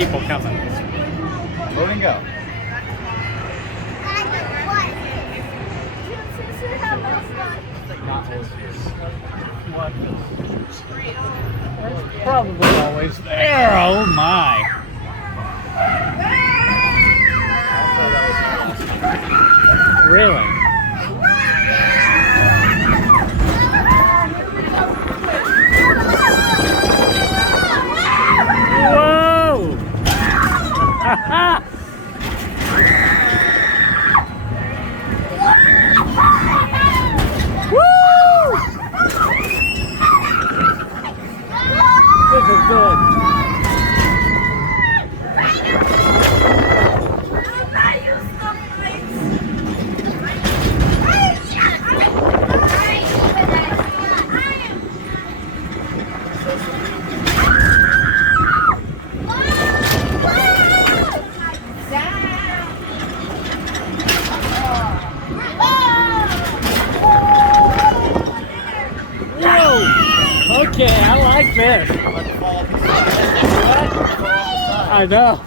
people coming. Load and go. What? It's probably always there. Oh my. Really? Whoa! Woo! This is good. Whoa! Okay, I like this. I know.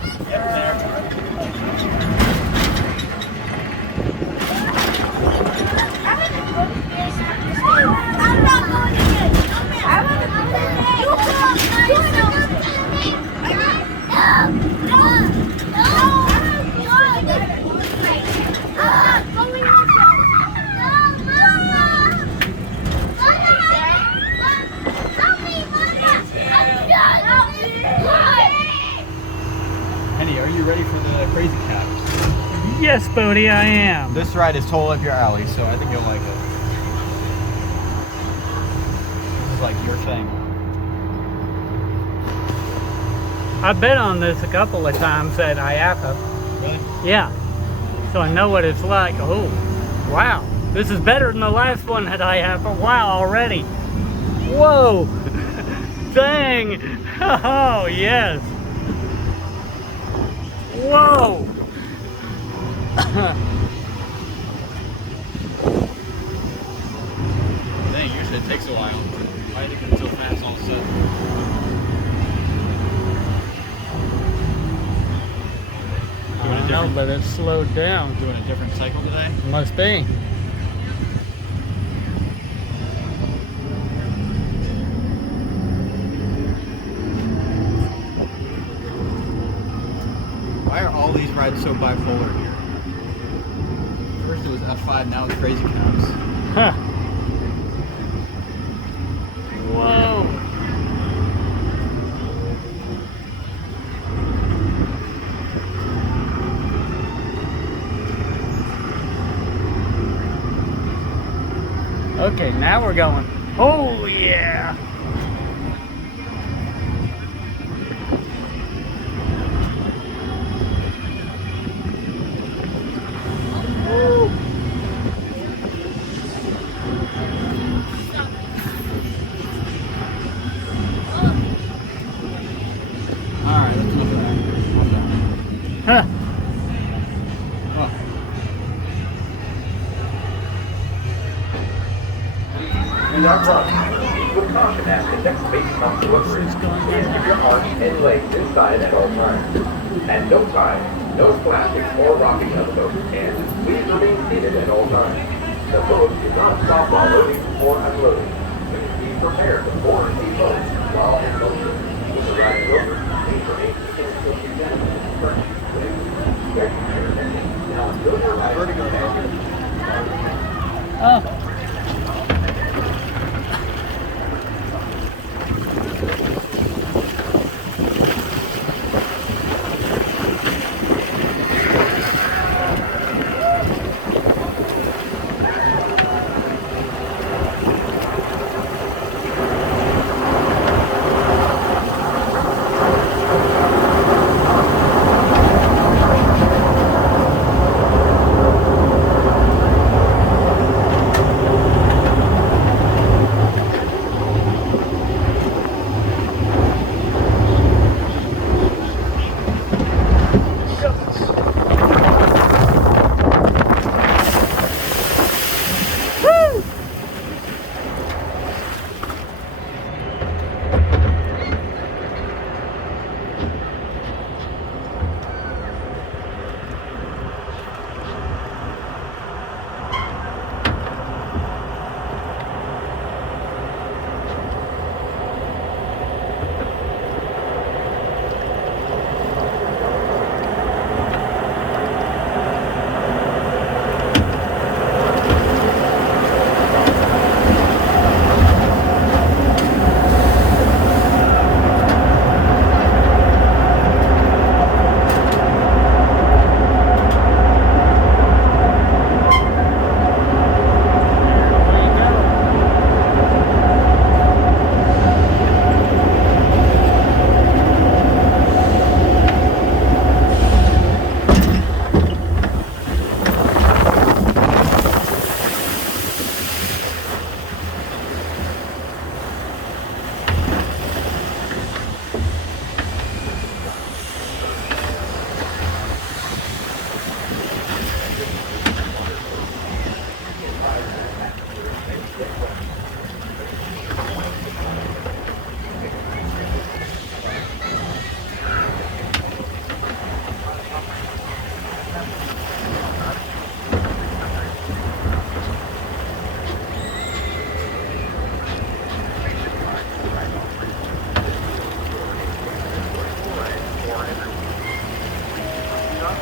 Henny, are you ready for the crazy cabs? Yes, Bodhi, I am. This ride is totally up your alley, so I think you'll like it. This is like your thing. I've been on this a couple of times at IAPA. Really? Yeah. So I know what it's like. Oh, wow. This is better than the last one at IAPA. Wow, already. Whoa. Dang. Oh, yes. Whoa. Dang, usually it takes a while. Why did it get so fast all of a sudden? I don't know, but it's slowed down. Doing a different cycle today? Must be. Why are all these rides so bipolar here? First it was F5, now it's crazy cabs. Huh. Whoa. Okay, now we're going. Oh yeah. Woo. Alright, let's look at that. I'm done. Huh. Oh. Do not run. With caution as the next base comes to a bridge. Please keep your arms and legs inside at all times. And no time, no splashing or rocking of the boat. And please remain seated at all times. The boat is not stop while loading or unloading. Please be prepared to board the boat while in motion. When the ride is over, please remain seated until you get to the first. Now enjoy your ride. Vertigo there. Oh.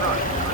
front.